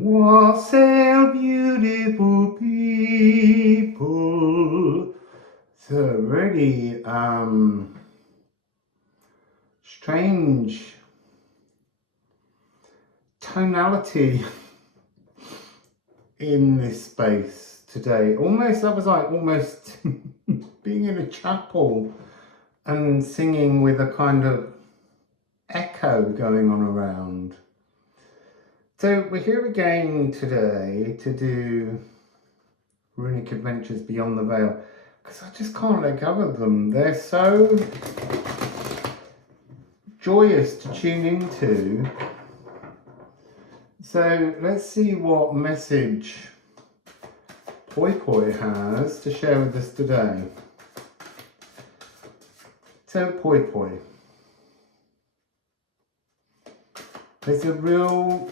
Wassail, beautiful people. It's a really strange tonality in this space today. Almost, that was like almost being in a chapel and singing with a kind of echo going on around. So we're here again today to do Runic Adventures Beyond the Veil, because I just can't let go of them. They're so joyous to tune into. So let's see what message Po Po has to share with us today. So Po Po, there's a real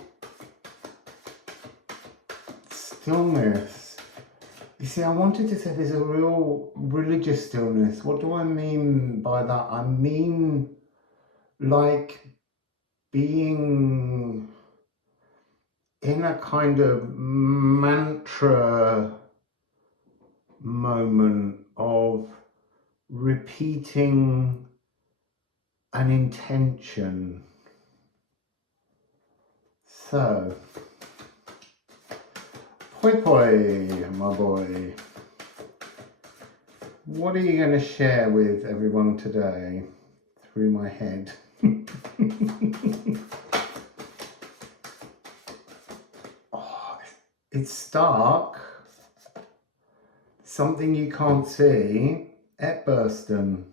stillness. You see, I wanted to say there's a real religious stillness. What do I mean by that? I mean like being in a kind of mantra moment of repeating an intention. So, Po Po, my boy, what are you going to share with everyone today through my head? Oh, it's stark, something you can't see, Epburston.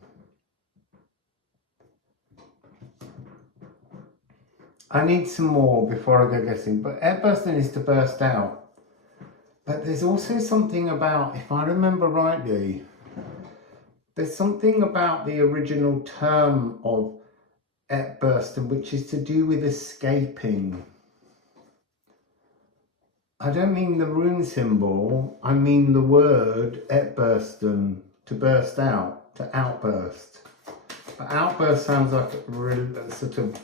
I need some more before I go guessing, but Epburston is to burst out. But there's also something about, if I remember rightly, there's something about the original term of Epburston, which is to do with escaping. I don't mean the rune symbol, I mean the word Epburston, to burst out, to outburst. But outburst sounds like a sort of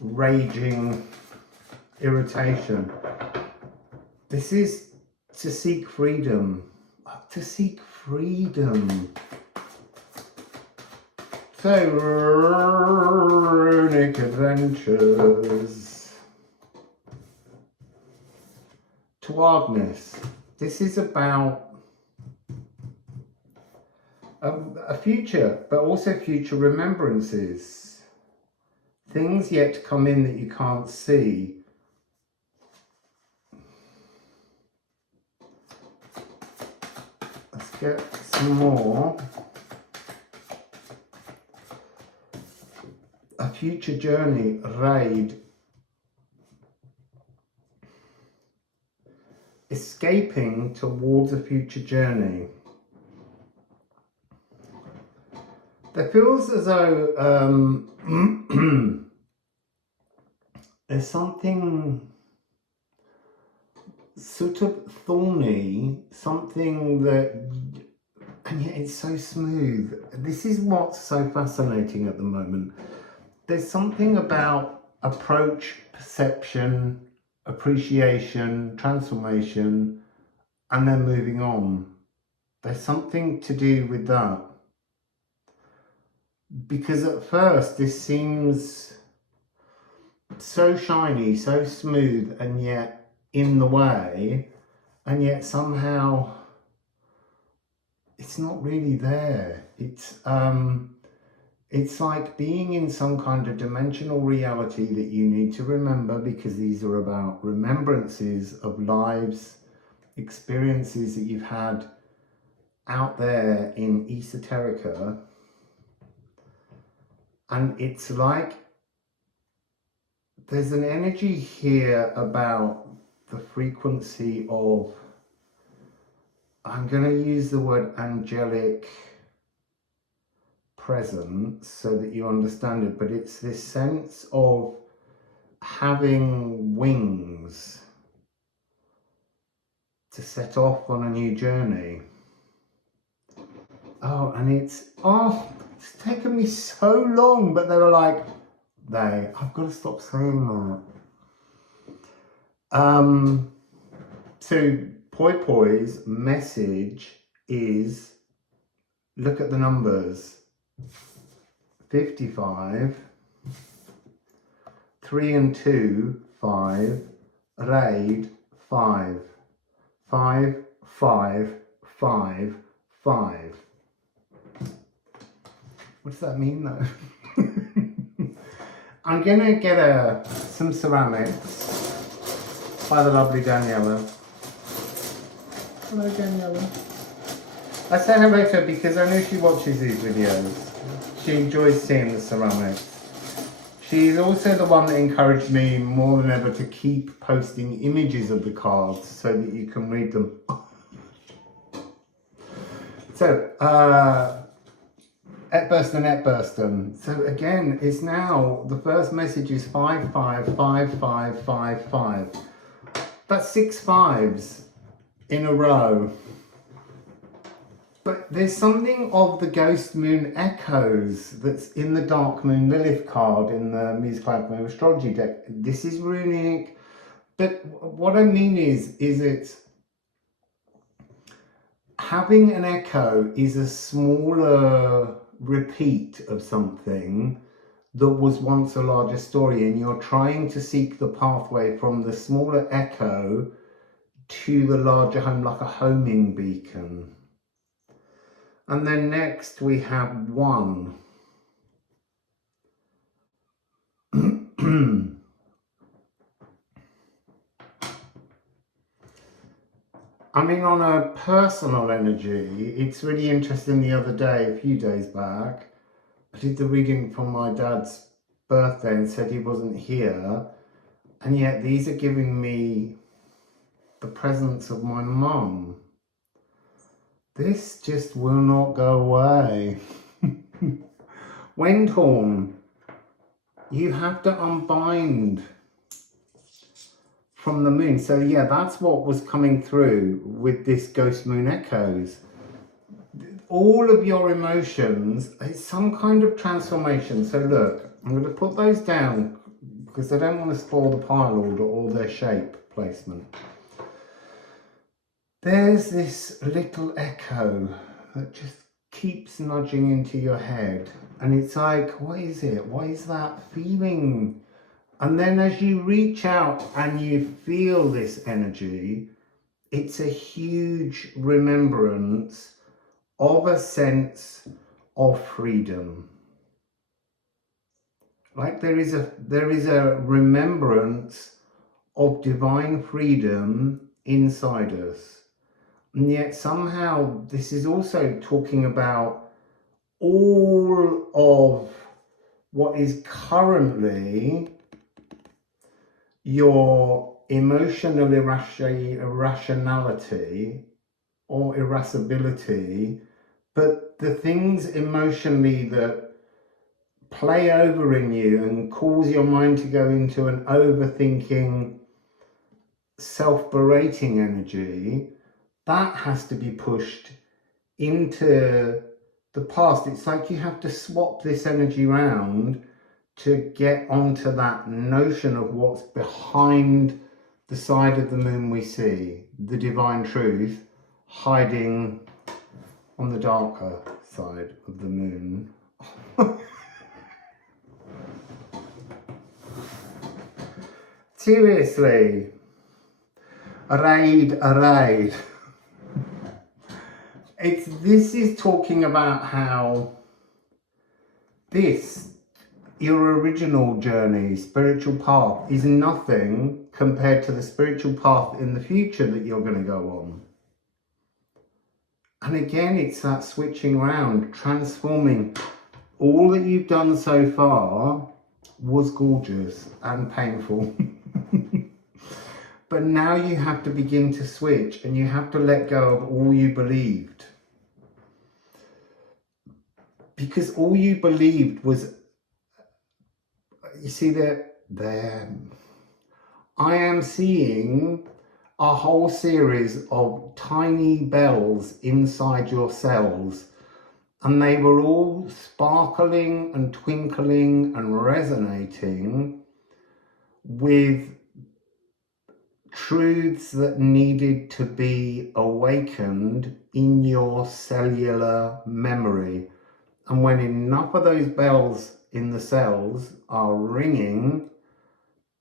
raging irritation. This is to seek freedom. To seek freedom. So, Runic Adventures. To Agnes. This is about a future, but also future remembrances. Things yet to come in that you can't see. Let's get some more. A future journey, raid. Escaping towards a future journey. There feels as though there's something sort of thorny, something that, and yet it's so smooth. This is what's so fascinating at the moment. There's something about approach, perception, appreciation, transformation, and then moving on. There's something to do with that. Because at first this seems so shiny, so smooth, and yet in the way, and yet somehow it's not really there. It's like being in some kind of dimensional reality that you need to remember, because these are about remembrances of lives, experiences that you've had out there in esoterica. And it's like there's an energy here about the frequency of, I'm going to use the word angelic presence so that you understand it, but it's this sense of having wings to set off on a new journey. Oh, and it's taken me so long, but they were like, I've got to stop saying that. So Poi Poi's message is, look at the numbers. 55, 3 and 2, 5, raid, 5, 5, 5, 5, 5. What does that mean though? I'm gonna get some ceramics by the lovely Daniela. Hello Daniela. I say hello to her because I know she watches these videos. She enjoys seeing the ceramics. She's also the one that encouraged me more than ever to keep posting images of the cards so that you can read them. So, Etbursten. So again, it's now, the first message is 555555. That's 6 5s in a row. But there's something of the Ghost Moon echoes that's in the Dark Moon Lilith card in the Musical Alchemy Astrology deck. This is Runic, but what I mean is it's having an echo is a smaller repeat of something that was once a larger story, and you're trying to seek the pathway from the smaller echo to the larger home, like a homing beacon. And then next we have 1. I mean, on a personal energy, it's really interesting. The other day, a few days back, I did the reading from my dad's birthday and said he wasn't here, and yet these are giving me the presence of my mum. This just will not go away. Windhorn, you have to unbind from the moon. So yeah, that's what was coming through with this Ghost Moon Echoes. All of your emotions, it's some kind of transformation. So look, I'm going to put those down because I don't want to spoil the pile order or their shape placement. There's this little echo that just keeps nudging into your head, and it's like, what is it? What is that feeling? And then as you reach out and you feel this energy, it's a huge remembrance of a sense of freedom. Like there is a remembrance of divine freedom inside us. And yet somehow this is also talking about all of what is currently your emotional irrationality or irascibility, but the things emotionally that play over in you and cause your mind to go into an overthinking, self-berating energy, that has to be pushed into the past. It's like you have to swap this energy around to get onto that notion of what's behind the side of the moon we see, the divine truth hiding on the darker side of the moon. Seriously, a raid. This is talking about how your original journey, spiritual path, is nothing compared to the spiritual path in the future that you're going to go on. And again, it's that switching around, transforming. All that you've done so far was gorgeous and painful. But now you have to begin to switch, and you have to let go of all you believed. Because all you believed was, you see there, I am seeing a whole series of tiny bells inside your cells, and they were all sparkling and twinkling and resonating with truths that needed to be awakened in your cellular memory. And when enough of those bells in the cells are ringing,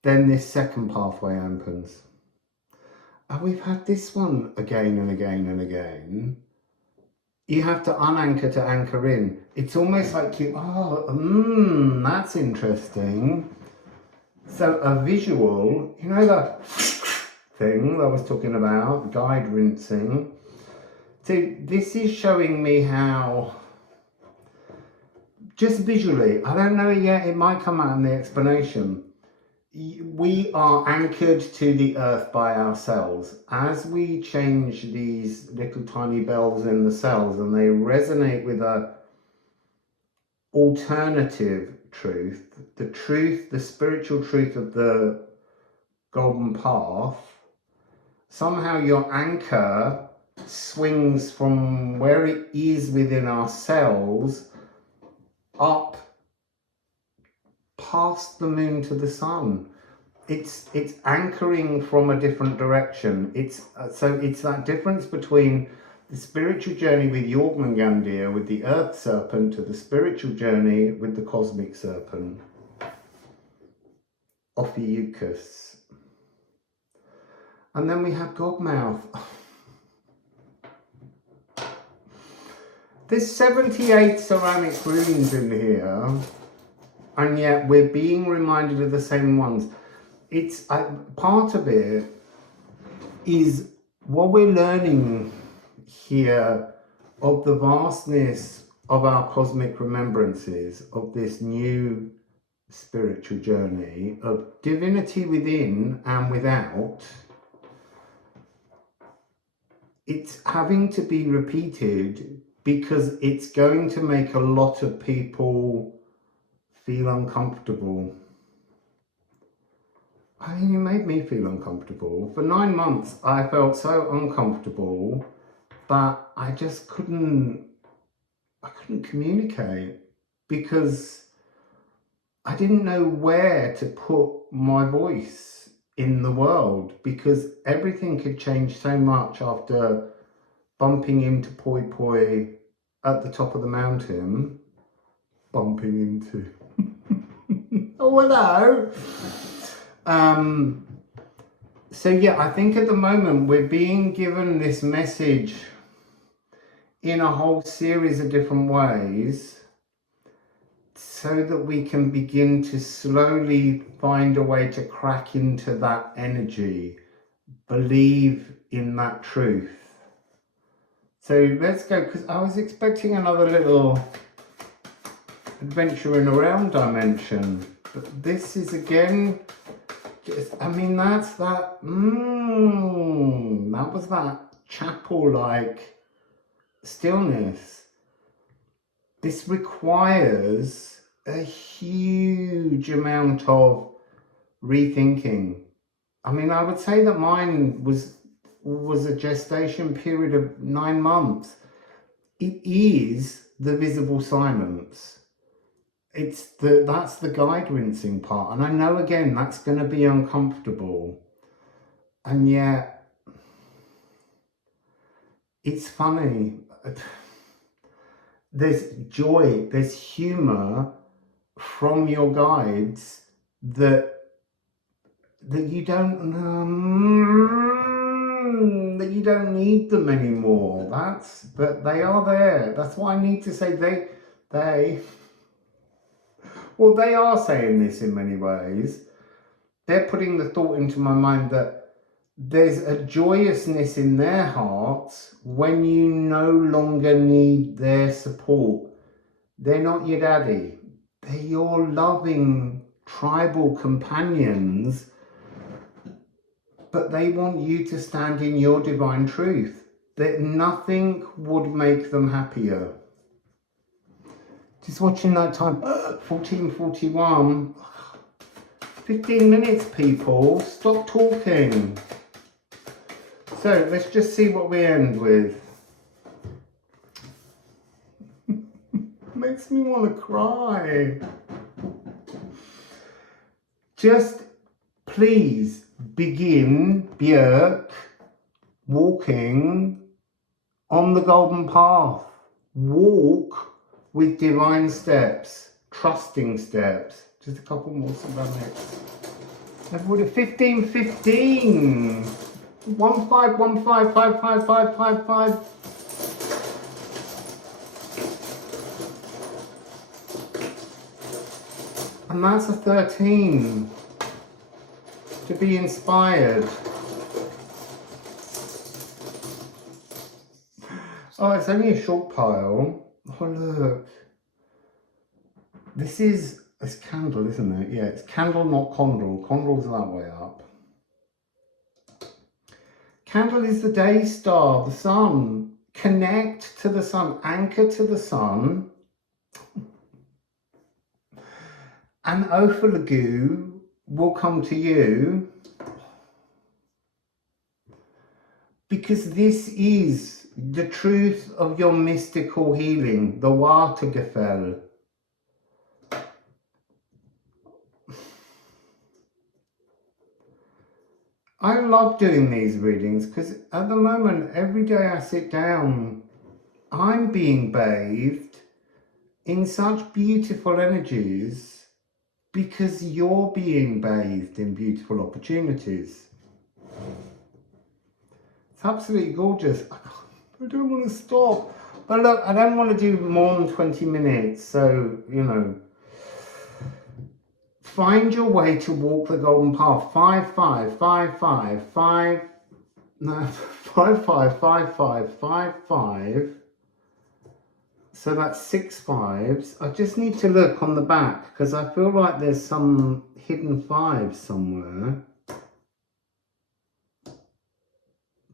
then this second pathway opens. And we've had this one again and again and again. You have to unanchor to anchor in. It's almost like that's interesting. So a visual, you know the thing that I was talking about, guide rinsing. So this is showing me how, just visually, I don't know yet, it might come out in the explanation. We are anchored to the earth by our cells. As we change these little tiny bells in the cells and they resonate with a alternative truth, the spiritual truth of the golden path, somehow your anchor swings from where it is within our cells up past the moon to the sun. It's anchoring from a different direction. It's that difference between the spiritual journey with Jormungandr, with the earth serpent, to the spiritual journey with the cosmic serpent, Ophiuchus. And then we have Godmouth. There's 78 ceramic runes in here, and yet we're being reminded of the same ones. It's part of it is what we're learning here of the vastness of our cosmic remembrances of this new spiritual journey of divinity within and without. It's having to be repeated because it's going to make a lot of people feel uncomfortable. I mean, it made me feel uncomfortable. For 9 months, I felt so uncomfortable that I just couldn't communicate because I didn't know where to put my voice in the world, because everything had changed so much after bumping into Poi Poi at the top of the mountain. Bumping into... oh, hello! So yeah, I think at the moment we're being given this message in a whole series of different ways so that we can begin to slowly find a way to crack into that energy, believe in that truth. So let's go, because I was expecting another little adventuring around dimension, but this is again, I mean, that's that, that was that chapel-like stillness. This requires a huge amount of rethinking. I mean, I would say that mine was a gestation period of 9 months. It is the visible silence. That's the guide rinsing part. And I know, again, that's going to be uncomfortable. And yet, it's funny. There's joy, there's humour from your guides that you don't need them anymore. But they are there. That's why I need to say well, they are saying this in many ways. They're putting the thought into my mind that there's a joyousness in their hearts when you no longer need their support. They're not your daddy. They're your loving tribal companions, but they want you to stand in your divine truth. That nothing would make them happier. Just watching that time, 14:41. 15 minutes, people. Stop talking. So let's just see what we end with. Makes me want to cry. Just please begin, Björk, walking on the golden path. Walk with divine steps, trusting steps. Just a couple more ceramics. Everybody, 15, 15. 1, 5, 1, 5, 5, 5, 5, 5, 5. And that's a 13. To be inspired. Oh, it's only a short pile. Oh, look. This is, it's candle, isn't it? Yeah, it's candle, not condle. Condle's that way up. Candle is the day star, the sun. Connect to the sun, anchor to the sun. And Ophalagu will come to you. Because this is the truth of your mystical healing, the Watergefell. I love doing these readings because at the moment, every day I sit down, I'm being bathed in such beautiful energies because you're being bathed in beautiful opportunities. It's absolutely gorgeous. I don't want to stop. But look, I don't want to do more than 20 minutes. So, you know, find your way to walk the golden path. 5, 5, 5, 5, 5, no, 5, 5, 5, 5, 5, 5. So that's 6 5s. I just need to look on the back because I feel like there's some hidden 5s somewhere.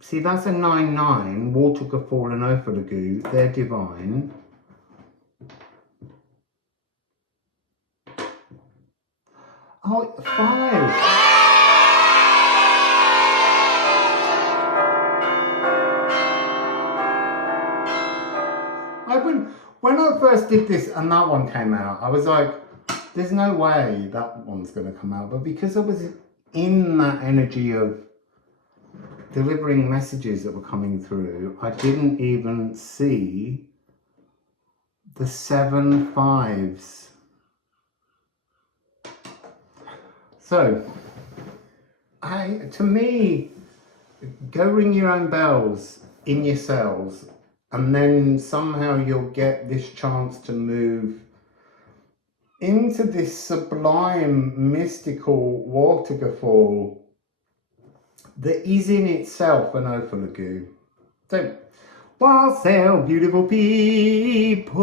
See, that's a 9, 9. Watergefall and Ophalagu. They're divine. Oh, 5. When I first did this and that one came out, I was like, there's no way that one's going to come out. But because I was in that energy of delivering messages that were coming through, I didn't even see the 7 5s. So, to me, go ring your own bells in your cells, and then somehow you'll get this chance to move into this sublime, mystical Watergefall that is in itself an Ophalagu. So, Wassail, beautiful people.